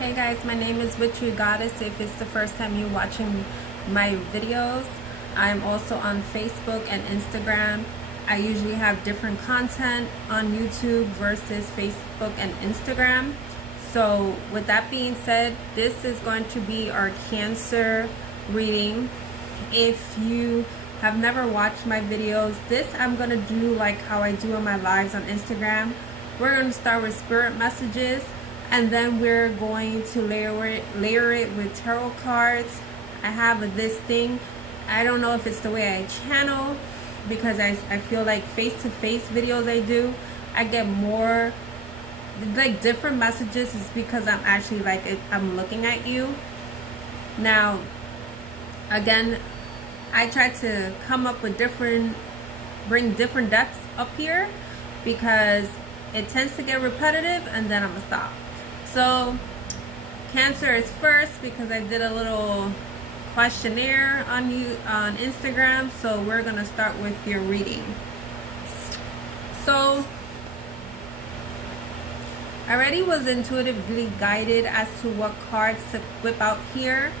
Hey guys, my name is WitcheryGoddess. If it's the first time you're watching my videos, I'm also on Facebook and Instagram. I usually have different content on YouTube versus Facebook and Instagram. So with that being said, this is going to be our Cancer reading. If you have never watched my videos, this I'm going to do like how I do in my lives on Instagram. We're going to start with spirit messages, and then we're going to layer it with tarot cards. I have this thing. I don't know if it's the way I channel, because I feel like face-to-face videos I do, I get more like different messages. Is because I'm actually like, I'm looking at you. Now, again, I try to come up with bring different depths up here, because it tends to get repetitive, and then I'm gonna stop. So Cancer is first because I did a little questionnaire on Instagram. So we're gonna start with your reading. So I already was intuitively guided as to what cards to whip out here.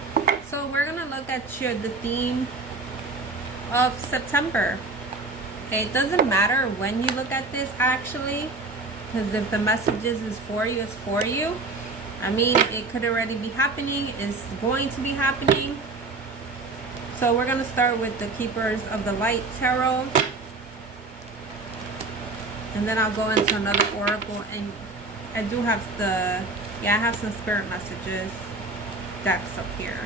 So we're gonna look at the theme of September. Okay, it doesn't matter when you look at this actually, because if the messages is for you, it's for you. I mean, it could already be happening. It's going to be happening. So we're going to start with the Keepers of the Light Tarot. And then I'll go into another oracle. And I do have I have some spirit messages decks up here.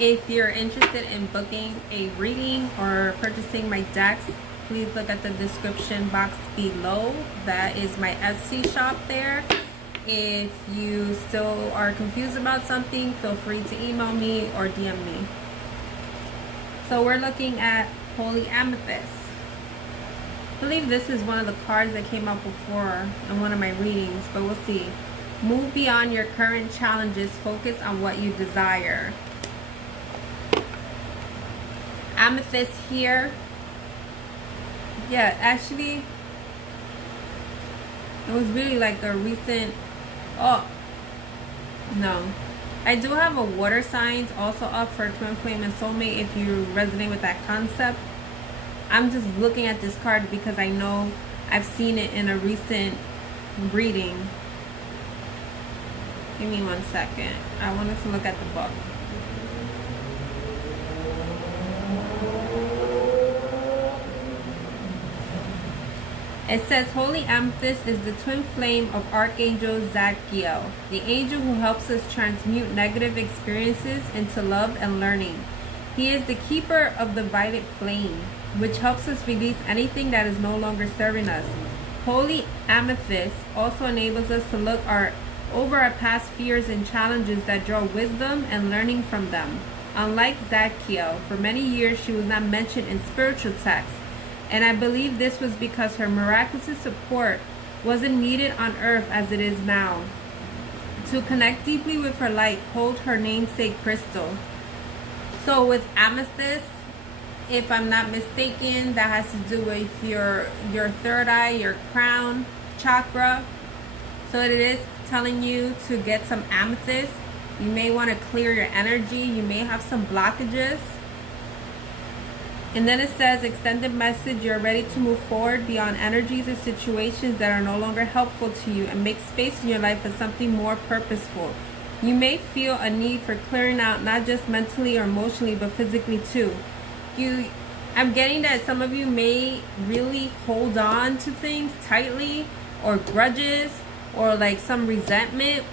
If you're interested in booking a reading or purchasing my decks, please look at the description box below. That is my Etsy shop there. If you still are confused about something, feel free to email me or DM me. So we're looking at Holy Amethyst. I believe this is one of the cards that came up before in one of my readings, but we'll see. Move beyond your current challenges. Focus on what you desire. Amethyst here. Yeah, actually, it was really like the recent. Oh, no. I do have a water signs also up for Twin Flame and Soulmate if you resonate with that concept. I'm just looking at this card because I know I've seen it in a recent reading. Give me 1 second. I wanted to look at the book. It says, Holy Amethyst is the twin flame of Archangel Zadkiel, the angel who helps us transmute negative experiences into love and learning. He is the keeper of the violet flame, which helps us release anything that is no longer serving us. Holy Amethyst also enables us to look over our past fears and challenges that draw wisdom and learning from them. Unlike Zadkiel, for many years she was not mentioned in spiritual texts, and I believe this was because her miraculous support wasn't needed on earth as it is now. To connect deeply with her light, hold her namesake crystal. So with amethyst, if I'm not mistaken, that has to do with your third eye, your crown chakra. So it is telling you to get some amethyst. You may want to clear your energy. You may have some blockages. And then it says, extended message, you're ready to move forward beyond energies or situations that are no longer helpful to you, and make space in your life for something more purposeful. You may feel a need for clearing out, not just mentally or emotionally, but physically too. I'm getting that some of you may really hold on to things tightly, or grudges, or like some resentment,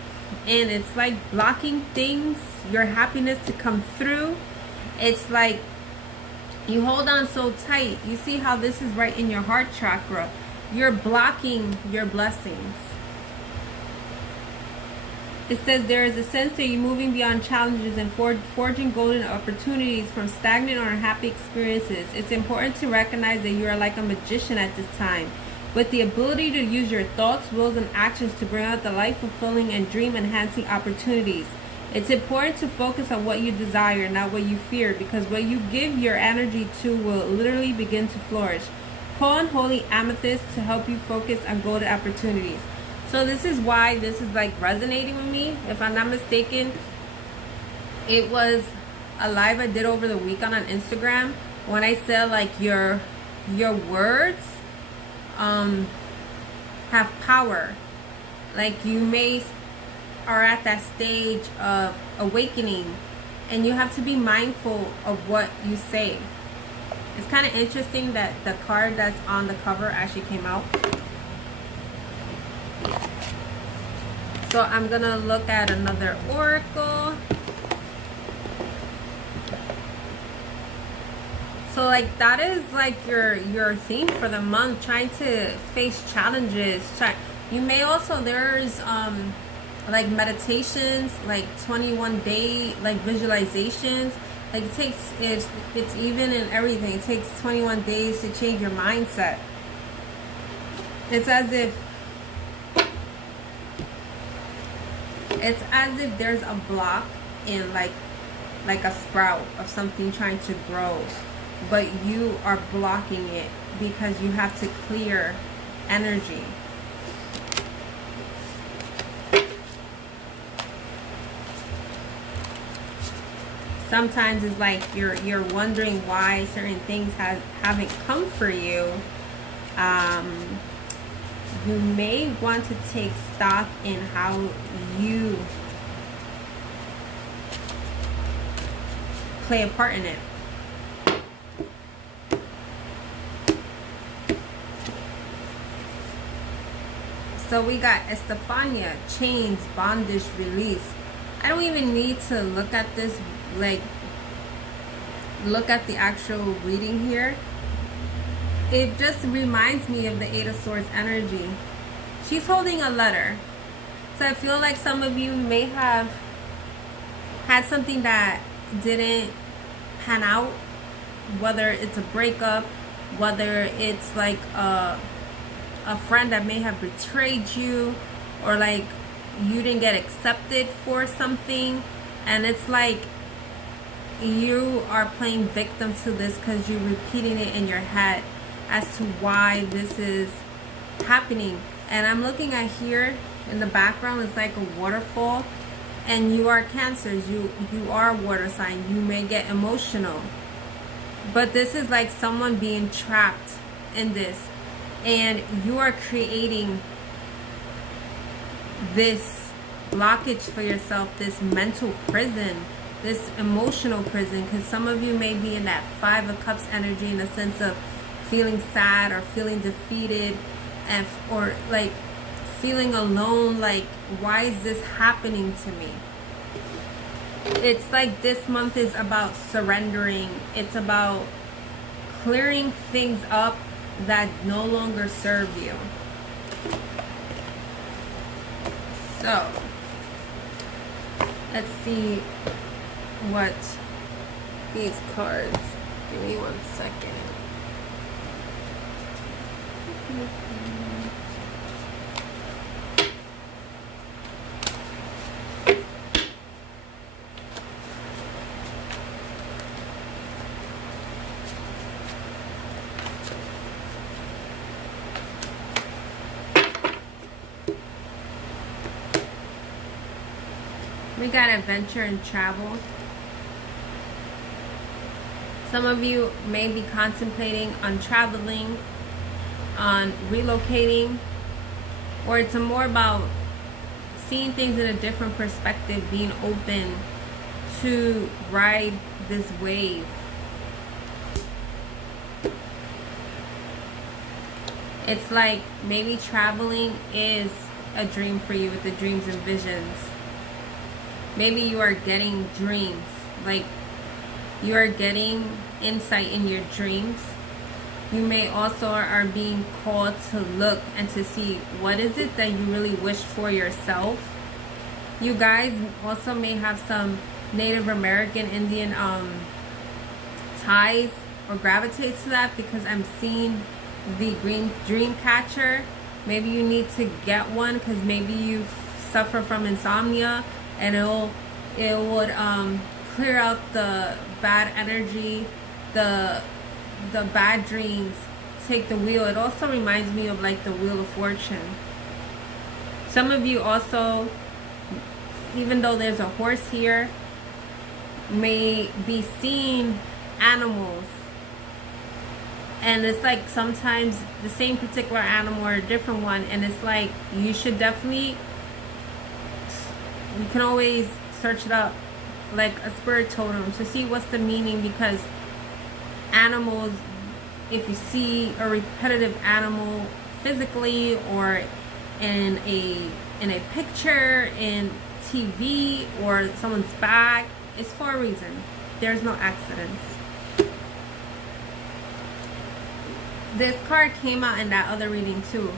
and it's like blocking things, your happiness to come through. It's like you hold on so tight. You see how this is right in your heart chakra. You're blocking your blessings. It says there is a sense that you're moving beyond challenges and forging golden opportunities from stagnant or unhappy experiences. It's important to recognize that you are like a magician at this time, with the ability to use your thoughts, wills, and actions to bring out the life-fulfilling and dream-enhancing opportunities. It's important to focus on what you desire, not what you fear, because what you give your energy to will literally begin to flourish. Pull on holy amethyst to help you focus on golden opportunities. So this is why this is like resonating with me. If I'm not mistaken, it was a live I did over the weekend on Instagram when I said like your words have power. Like you are at that stage of awakening, and you have to be mindful of what you say. It's kind of interesting that the card that's on the cover actually came out. So I'm gonna look at another oracle. So like that is like your theme for the month, trying to face challenges. You may also, there's like meditations, like 21-day like visualizations. Like it takes, it's even in everything. It takes 21 days to change your mindset. It's as if there's a block in like a sprout of something trying to grow, but you are blocking it because you have to clear energy. Sometimes it's like you're wondering why certain things haven't come for you. You may want to take stock in how you play a part in it. So we got Estefania, chains, bondage, release. I don't even need to look at this, like look at the actual reading here. It just reminds me of the Eight of Swords energy. She's holding a letter. So I feel like some of you may have had something that didn't pan out, whether it's a breakup, whether it's like a friend that may have betrayed you, or like you didn't get accepted for something, and it's like you are playing victim to this because you're repeating it in your head as to why this is happening. And I'm looking at here in the background, it's like a waterfall, and you are Cancers, you are a water sign. You may get emotional, but this is like someone being trapped in this, and you are creating this blockage for yourself, this mental prison, this emotional prison, because some of you may be in that Five of Cups energy, in a sense of feeling sad or feeling defeated, and or like feeling alone, like why is this happening to me? It's like this month is about surrendering. It's about clearing things up that no longer serve you. So let's see what these cards, give me 1 second. We got adventure and travel. Some of you may be contemplating on traveling, on relocating, or it's more about seeing things in a different perspective, being open to ride this wave. It's like maybe traveling is a dream for you with the dreams and visions. Maybe you are getting dreams, like you are getting insight in your dreams. You may also are being called to look and to see what is it that you really wish for yourself. You guys also may have some Native American Indian ties or gravitate to that, because I'm seeing the green dream catcher. Maybe you need to get one because maybe you suffer from insomnia, and it would clear out the bad energy, the bad dreams, take the wheel. It also reminds me of like the Wheel of Fortune. Some of you also, even though there's a horse here, may be seeing animals. And it's like sometimes the same particular animal or a different one. And it's like you should definitely, you can always search it up, like a spirit totem, to see what's the meaning. Because animals, if you see a repetitive animal physically or in a picture, in TV or someone's bag, it's for a reason. There's no accidents. This card came out in that other reading too,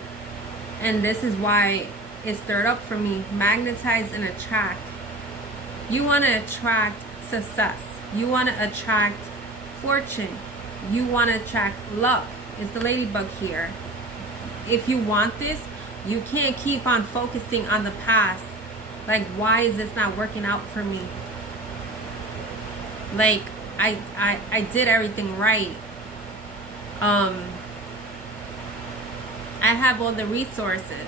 and this is why it stirred up for me. Magnetize and attract. You want to attract success. You want to attract fortune. You want to attract luck. It's the ladybug here. If you want this, you can't keep on focusing on the past. Like, why is this not working out for me? Like, I did everything right. I have all the resources.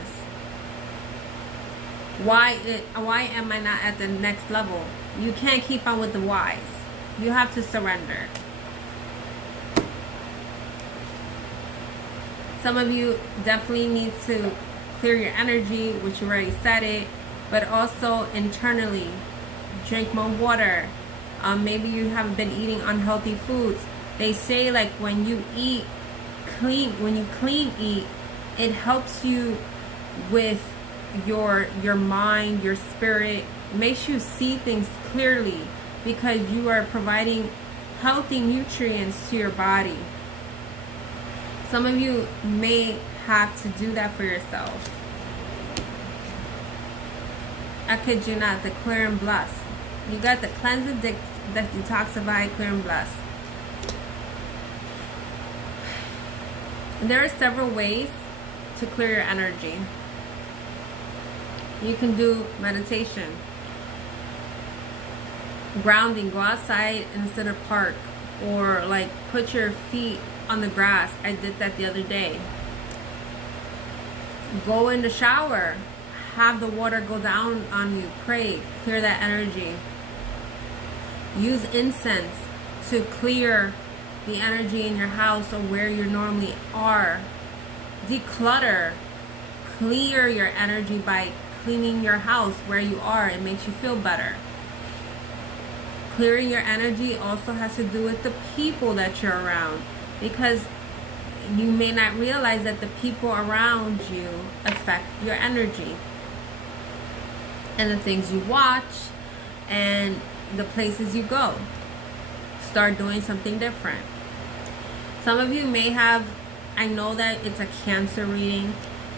Why am I not at the next level? You can't keep on with the whys. You have to surrender. Some of you definitely need to clear your energy, which you already said it, but also internally. Drink more water. Maybe you haven't been eating unhealthy foods. They say like when you eat clean, when you clean eat, it helps you with your mind, your spirit. It makes you see things clearly because you are providing healthy nutrients to your body. Some of you may have to do that for yourself. I kid you not, the clear and bless. You got the cleanse and detoxify, clear and bless. There are several ways to clear your energy. You can do meditation, grounding, go outside instead of park, or like put your feet on the grass. I did that the other day. Go in the shower, have the water go down on you, pray, clear that energy. Use incense to clear the energy in your house or where you normally are. Declutter. Clear your energy by cleaning your house where you are. It makes you feel better. Clearing your energy also has to do with the people that you're around, because you may not realize that the people around you affect your energy, and the things you watch and the places you go. Start doing something different. Some of you may have, I know that it's a Cancer reading,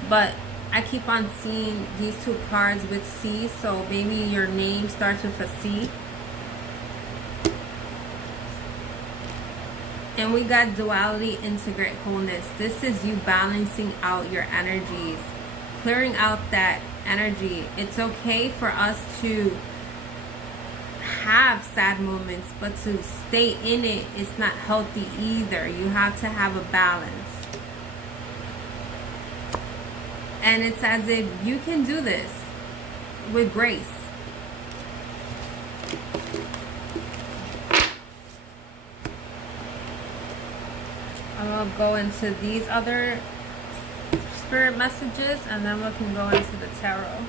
but I keep on seeing these two cards with C, so maybe your name starts with a C. And we got duality, integrate, wholeness. This is you balancing out your energies, clearing out that energy. It's okay for us to have sad moments, but to stay in it is not healthy either. You have to have a balance. And it's as if you can do this with grace. I'll go into these other spirit messages, and then we can go into the tarot.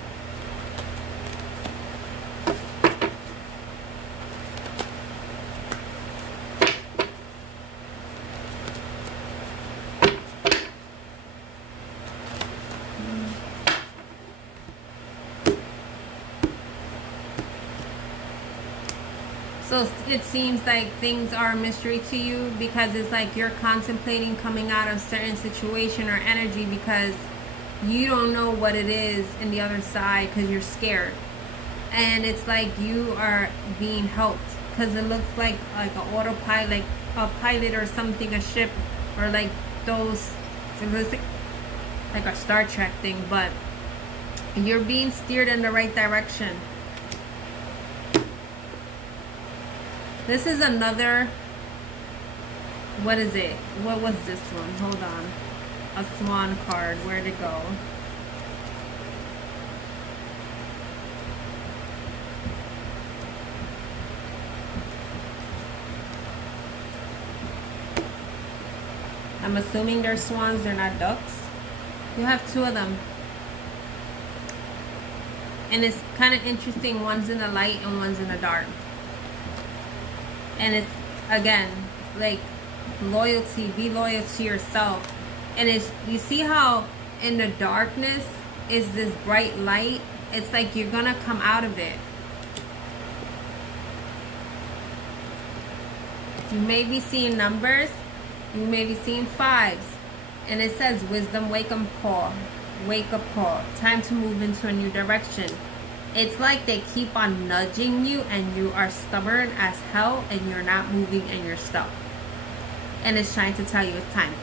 So it seems like things are a mystery to you, because it's like you're contemplating coming out of a certain situation or energy because you don't know what it is in the other side because you're scared. And it's like you are being helped, because it looks like an autopilot, a pilot or something, a ship, or like those, like a Star Trek thing, but you're being steered in the right direction. This is another What is it? What was this one? Hold on. A swan card. Where'd it go? I'm assuming they're swans, they're not ducks. You have two of them. And it's kind of interesting. One's in the light and one's in the dark. And it's, again, like loyalty. Be loyal to yourself. And it's, you see how in the darkness is this bright light? It's like you're going to come out of it. You may be seeing numbers. You may be seeing fives. And it says, wisdom, wake up call. Wake up call. Time to move into a new direction. It's like they keep on nudging you and you are stubborn as hell and you're not moving and you're stuck. And it's trying to tell you it's time.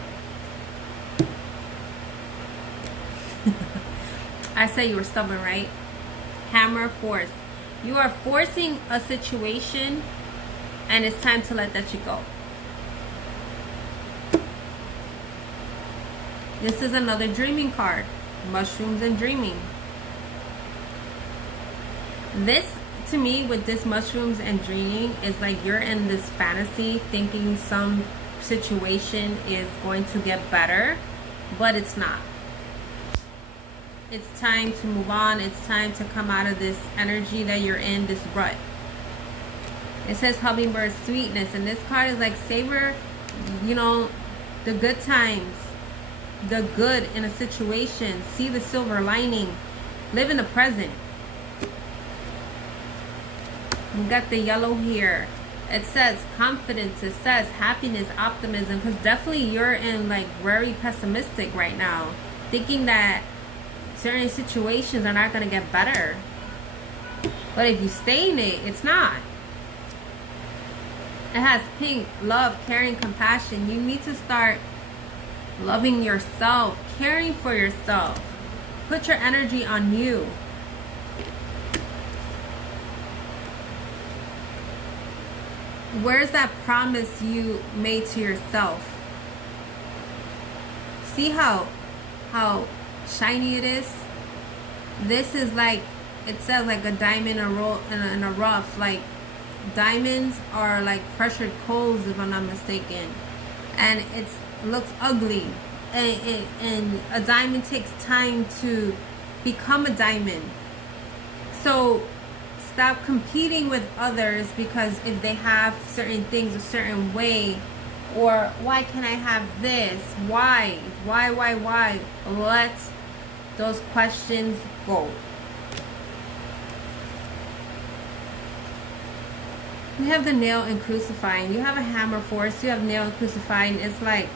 I said you were stubborn, right? Hammer, force. You are forcing a situation and it's time to let that shit go. This is another dreaming card. Mushrooms and dreaming. This, to me, with this mushrooms and dreaming, is like you're in this fantasy thinking some situation is going to get better, but it's not. It's time to move on. It's time to come out of this energy that you're in, this rut. It says hummingbird sweetness, and this card is like savor, you know, the good times, the good in a situation, see the silver lining, live in the present. We got the yellow here. It says confidence, it says happiness, optimism, because definitely you're in like very pessimistic right now, thinking that certain situations are not going to get better. But if you stay in it, it's not. It has pink, love, caring, compassion. You need to start loving yourself, caring for yourself. Put your energy on you. Where's that promise you made to yourself? See how shiny it is? This is like, it says like a diamond in a rough. Like diamonds are like pressured coals, if I'm not mistaken, and it looks ugly. And a diamond takes time to become a diamond. So stop competing with others because if they have certain things a certain way, or why can't I have this? Why? Let those questions go. You have the nail and crucifying. You have a hammer force. You have nail and crucifying. It's like,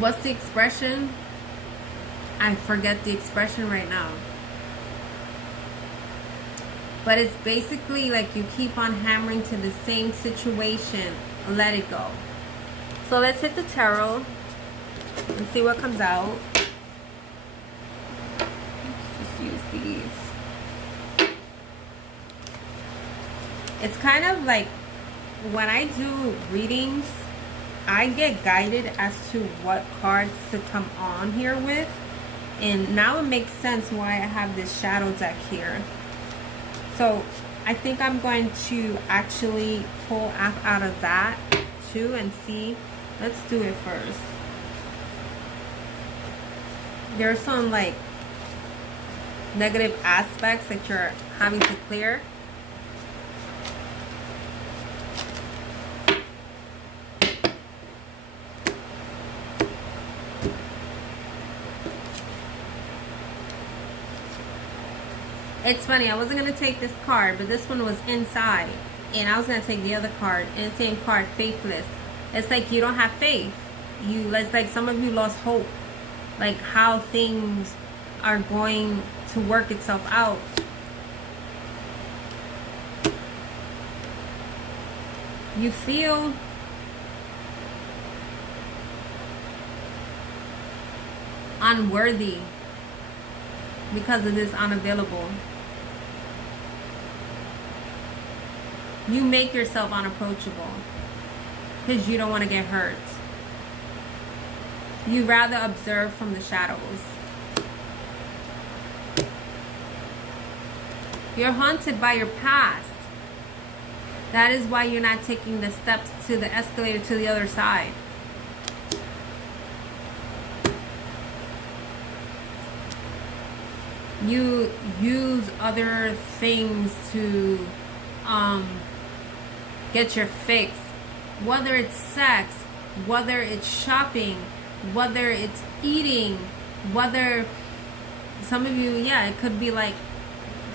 what's the expression? I forget the expression right now. But it's basically like you keep on hammering to the same situation. Let it go. So let's hit the tarot and see what comes out. Just use these. It's kind of like when I do readings, I get guided as to what cards to come on here with. And now it makes sense why I have this shadow deck here. So I think I'm going to actually pull out of that too and see. Let's do it first. There's some like negative aspects that you're having to clear. It's funny, I wasn't going to take this card, but this one was inside. And I was going to take the other card. And the same card, faithless. It's like you don't have faith. It's like some of you lost hope. Like how things are going to work itself out. You feel unworthy because of this unavailable. You make yourself unapproachable. because you don't want to get hurt. You rather observe from the shadows. You're haunted by your past. That is why you're not taking the steps to the escalator to the other side. You use other things to get your fix. Whether it's sex, whether it's shopping, whether it's eating, whether some of you, yeah, it could be like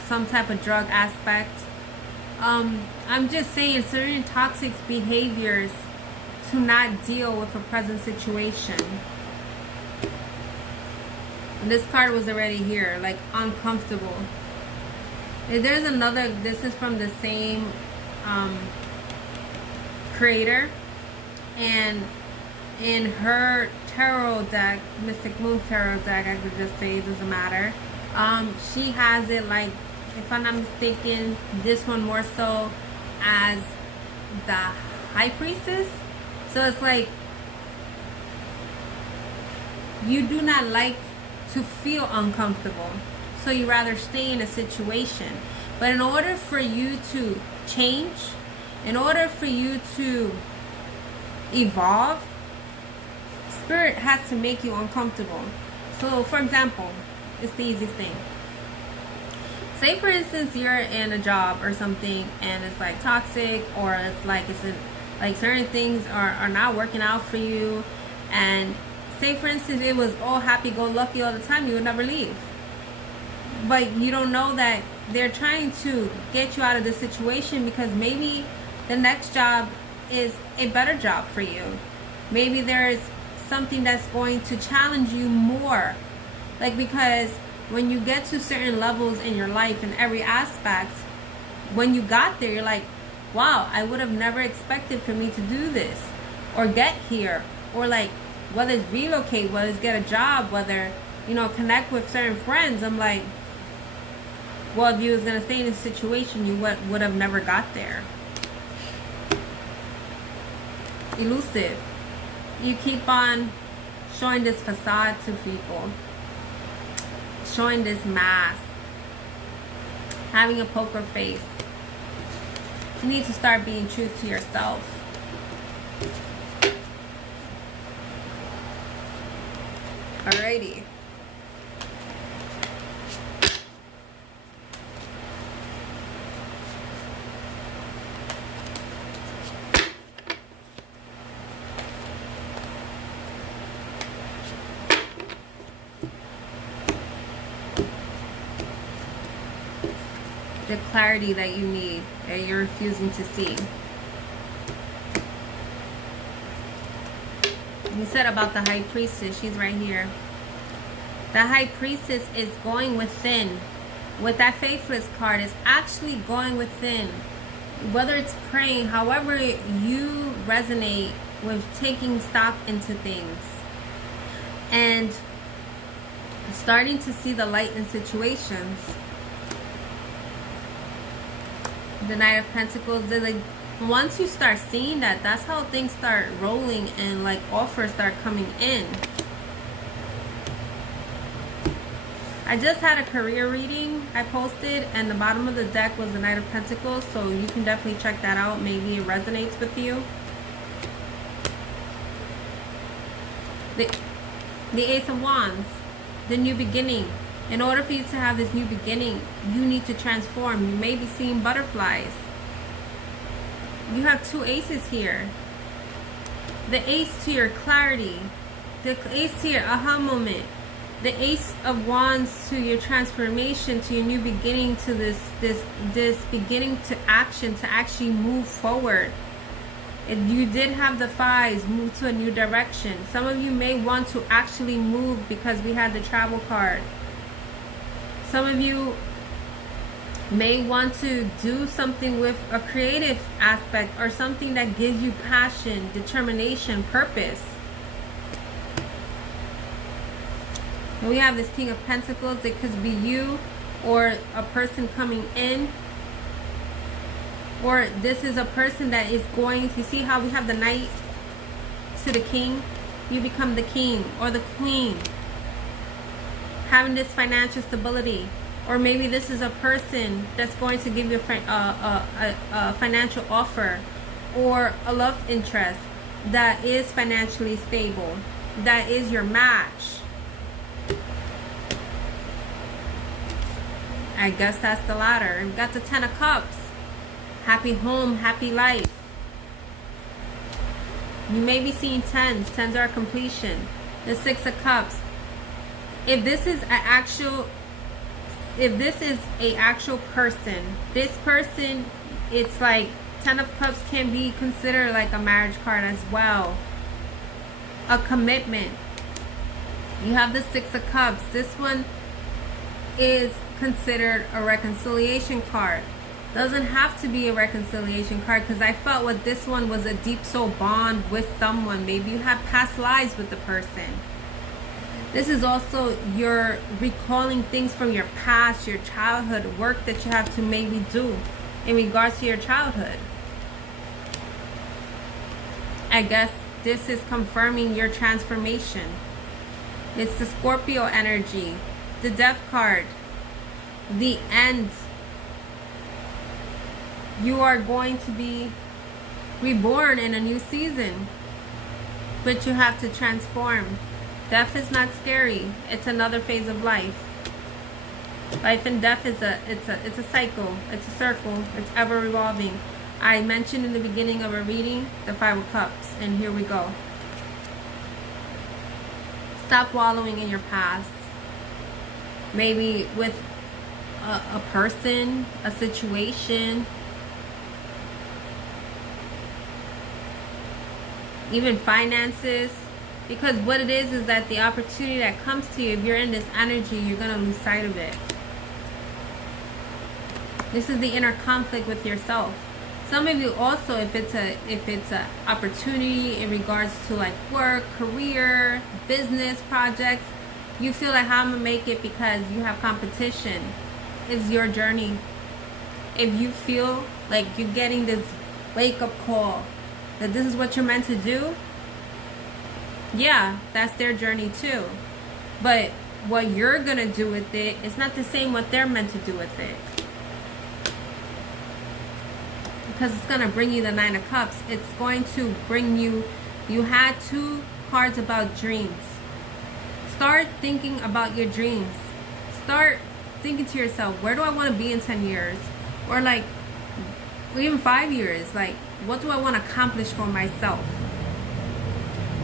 some type of drug aspect. I'm just saying certain toxic behaviors to not deal with a present situation. And this card was already here, like uncomfortable. There's another, this is from the same creator, and in her tarot deck, Mystic Moon tarot deck, I could just say, it doesn't matter. She has it like, if I'm not mistaken, this one more so as the High Priestess. So it's like, you do not like to feel uncomfortable, so you rather stay in a situation. But in order for you to change, in order for you to evolve, spirit has to make you uncomfortable. So for example, it's the easiest thing. Say for instance you're in a job or something and it's like toxic, or it's like like certain things are not working out for you, and say for instance it was all happy-go-lucky all the time, you would never leave. But you don't know that they're trying to get you out of this situation because maybe the next job is a better job for you. Maybe there's something that's going to challenge you more. Like, because when you get to certain levels in your life in every aspect, when you got there, you're like, wow, I would have never expected for me to do this or get here, or like whether it's relocate, whether it's get a job, whether, you know, connect with certain friends. I'm like, well, if you was going to stay in this situation, you would have never got there. Elusive. You keep on showing this facade to people, showing this mask, having a poker face. You need to start being true to yourself. Alrighty. The clarity that you need, that you're refusing to see. You said about the High Priestess, she's right here. The High Priestess is going within. With that Faithless card, it's actually going within. Whether it's praying, however you resonate with taking stock into things. And starting to see the light in situations. The Knight of Pentacles, like, once you start seeing that, that's how things start rolling and like offers start coming in. I just had a career reading I posted, and the bottom of the deck was the Knight of Pentacles, so you can definitely check that out. Maybe it resonates with you. The Ace of Wands, the new beginning. In order for you to have this new beginning, you need to transform. You may be seeing butterflies. You have two aces here. The ace to your clarity. The ace to your aha moment. The Ace of Wands to your transformation, to your new beginning, to this beginning to action, to actually move forward. If you did have the fives, move to a new direction. Some of you may want to actually move because we had the travel card. Some of you may want to do something with a creative aspect, or something that gives you passion, determination, purpose. And we have this King of Pentacles. It could be you or a person coming in. Or this is a person that is going, you see how we have the Knight to the king, you become the king or the queen. Having this financial stability. Or maybe this is a person that's going to give you a financial offer or a love interest that is financially stable, that is your match. I guess that's the latter. We've got the 10 of Cups. Happy home, happy life. You may be seeing 10s. 10s are completion. The 6 of Cups. If this is a actual person, this person, it's like 10 of Cups can be considered like a marriage card as well. A commitment. You have the 6 of Cups. This one is considered a reconciliation card. Doesn't have to be a reconciliation card, because I felt what this one was a deep soul bond with someone. Maybe you have past lives with the person. This is also your recalling things from your past, your childhood, work that you have to maybe do in regards to your childhood. I guess this is confirming your transformation. It's the Scorpio energy, the Death card, the end. You are going to be reborn in a new season, but you have to transform. Death is not scary. It's another phase of life. Life and death is it's a cycle. It's a circle. It's ever revolving. I mentioned in the beginning of our reading the 5 of Cups, and here we go. Stop wallowing in your past. Maybe with a person, a situation, even finances. Because what it is that the opportunity that comes to you, if you're in this energy, you're going to lose sight of it. This is the inner conflict with yourself. Some of you also, if it's a opportunity in regards to like work, career, business projects, you feel like, how I'm going to make it because you have competition. It's your journey. If you feel like you're getting this wake-up call that this is what you're meant to do, yeah, that's their journey too. But what you're going to do with it is not the same what they're meant to do with it. Because it's going to bring you the 9 of Cups. It's going to bring you, you had 2 cards about dreams. Start thinking about your dreams. Start thinking to yourself, where do I want to be in 10 years? Or like, even 5 years. Like, what do I want to accomplish for myself?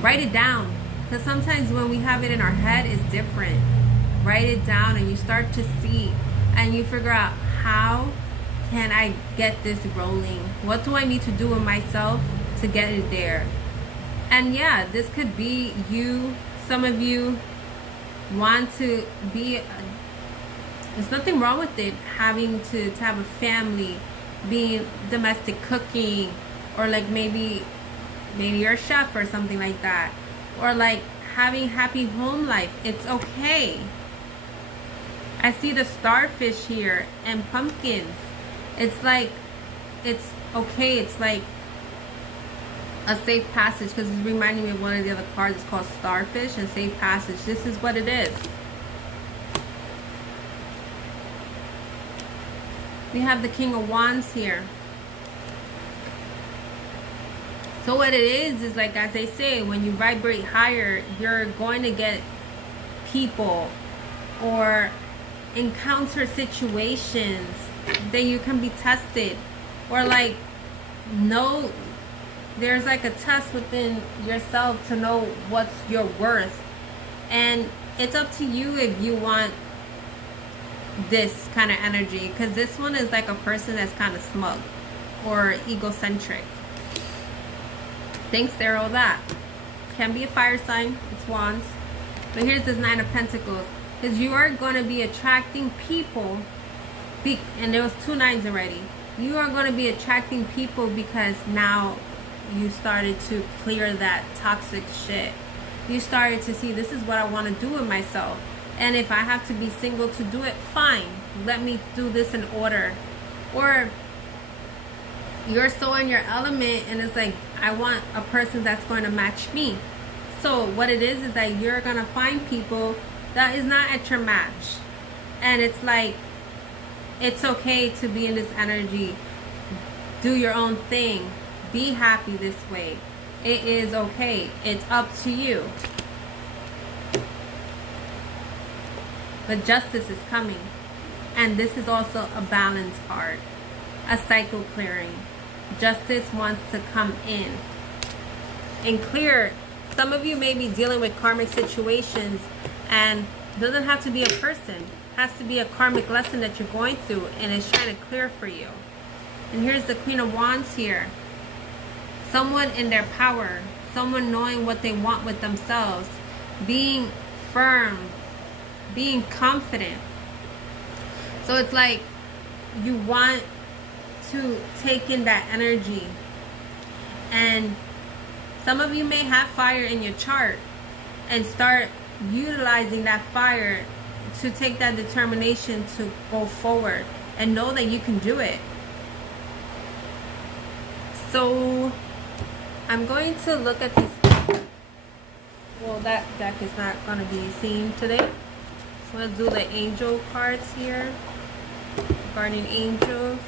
Write it down, because sometimes when we have it in our head, it's different. Write it down and you start to see, and you figure out, how can I get this rolling? What do I need to do with myself to get it there? And yeah, this could be you. Some of you want to be, there's nothing wrong with it, having to have a family, being domestic cooking, or like maybe you're a chef or something like that, or like having happy home life. It's okay. I see the starfish here and pumpkins. It's like, it's okay. It's like a safe passage, because it's reminding me of one of the other cards. It's called starfish and safe passage. This is what it is. We have the King of Wands here. So what it is like, as they say, when you vibrate higher, you're going to get people or encounter situations that you can be tested, or like know, there's like a test within yourself to know what's your worth. And it's up to you if you want this kind of energy, because this one is like a person that's kind of smug or egocentric. Thinks they're all that. Can be a fire sign. It's Wands. But here's this 9 of Pentacles. Because you are going to be attracting people. And there was 2 9s already. You are going to be attracting people because now you started to clear that toxic shit. You started to see, this is what I want to do with myself. And if I have to be single to do it, fine. Let me do this in order. Or you're so in your element, and it's like, I want a person that's going to match me. So what it is that you're going to find people that is not at your match. And it's like, it's okay to be in this energy. Do your own thing. Be happy this way. It is okay. It's up to you. But justice is coming. And this is also a balance card. A cycle clearing. Justice wants to come in and clear. Some of you may be dealing with karmic situations, and it doesn't have to be a person. It has to be a karmic lesson that you're going through, and it's trying to clear for you. And here's the Queen of Wands here. Someone in their power. Someone knowing what they want with themselves. Being firm. Being confident. So it's like you want to take in that energy. And some of you may have fire in your chart, and start utilizing that fire to take that determination to go forward and know that you can do it. So I'm going to look at these. Well, that deck is not going to be seen today. So let's do the angel cards here. Guardian angels.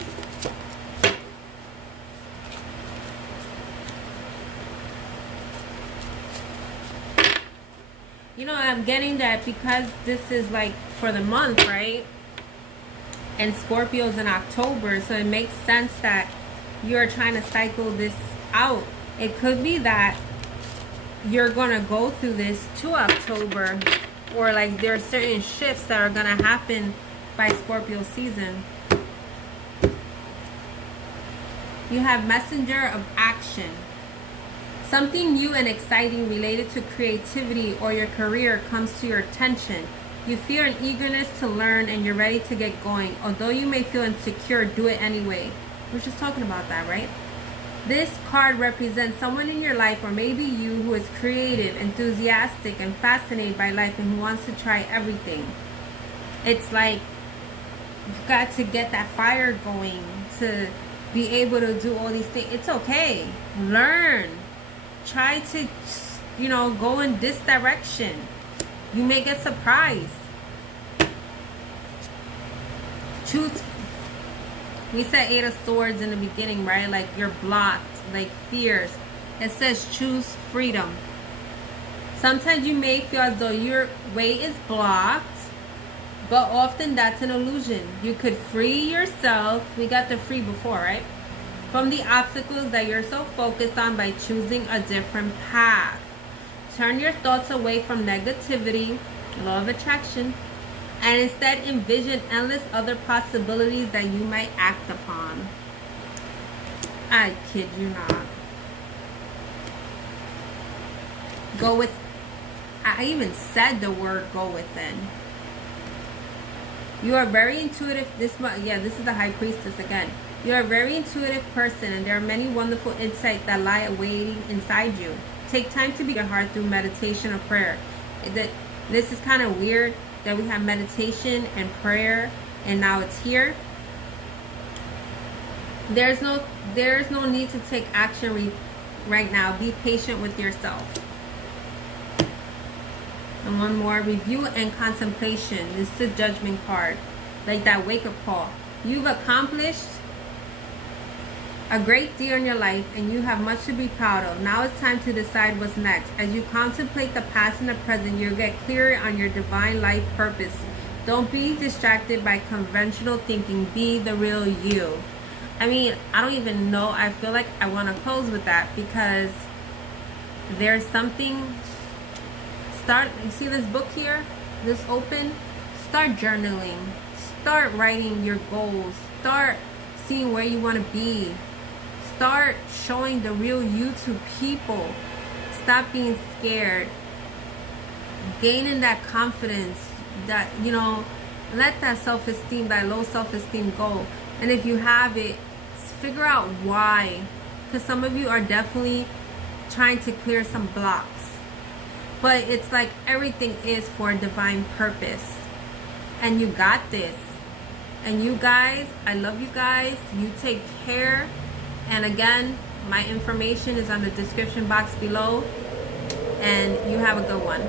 You know, I'm getting that because this is like for the month, right? And Scorpio's in October, so it makes sense that you're trying to cycle this out. It could be that you're gonna go through this to October, or like there are certain shifts that are gonna happen by Scorpio season. You have messenger of action. Something new and exciting related to creativity or your career comes to your attention. You feel an eagerness to learn and you're ready to get going. Although you may feel insecure, do it anyway. We're just talking about that, right? This card represents someone in your life, or maybe you, who is creative, enthusiastic, and fascinated by life, and who wants to try everything. It's like you've got to get that fire going to be able to do all these things. It's okay. Learn. Try to, you know, go in this direction. You may get surprised. Choose. We said 8 of Swords in the beginning, right? Like you're blocked, like fears. It says choose freedom. Sometimes you may feel as though your way is blocked, but often that's an illusion. You could free yourself. We got the free before, right? From the obstacles that you're so focused on by choosing a different path. Turn your thoughts away from negativity, law of attraction, and instead envision endless other possibilities that you might act upon. I kid you not. Go with, I even said the word go within. You are very intuitive. This is the High Priestess again. You are a very intuitive person, and there are many wonderful insights that lie awaiting inside you. Take time to be your heart through meditation or prayer. This is kind of weird that we have meditation and prayer, and now it's here. There's no need to take action right now. Be patient with yourself. And one more, review and contemplation. This is the Judgment card, like that wake-up call. You've accomplished a great deal in your life, and you have much to be proud of. Now it's time to decide what's next. As you contemplate the past and the present, you'll get clearer on your divine life purpose. Don't be distracted by conventional thinking. Be the real you. I mean, I don't even know. I feel like I want to close with that, because there's something. You see this book here? This open? Start journaling. Start writing your goals. Start seeing where you want to be. Start showing the real you to people. Stop being scared. Gaining that confidence. That, you know, let that self-esteem, that low self-esteem go. And if you have it, figure out why. Because some of you are definitely trying to clear some blocks. But it's like everything is for a divine purpose. And you got this. And you guys, I love you guys. You take care. And again, my information is on the description box below. And you have a good one.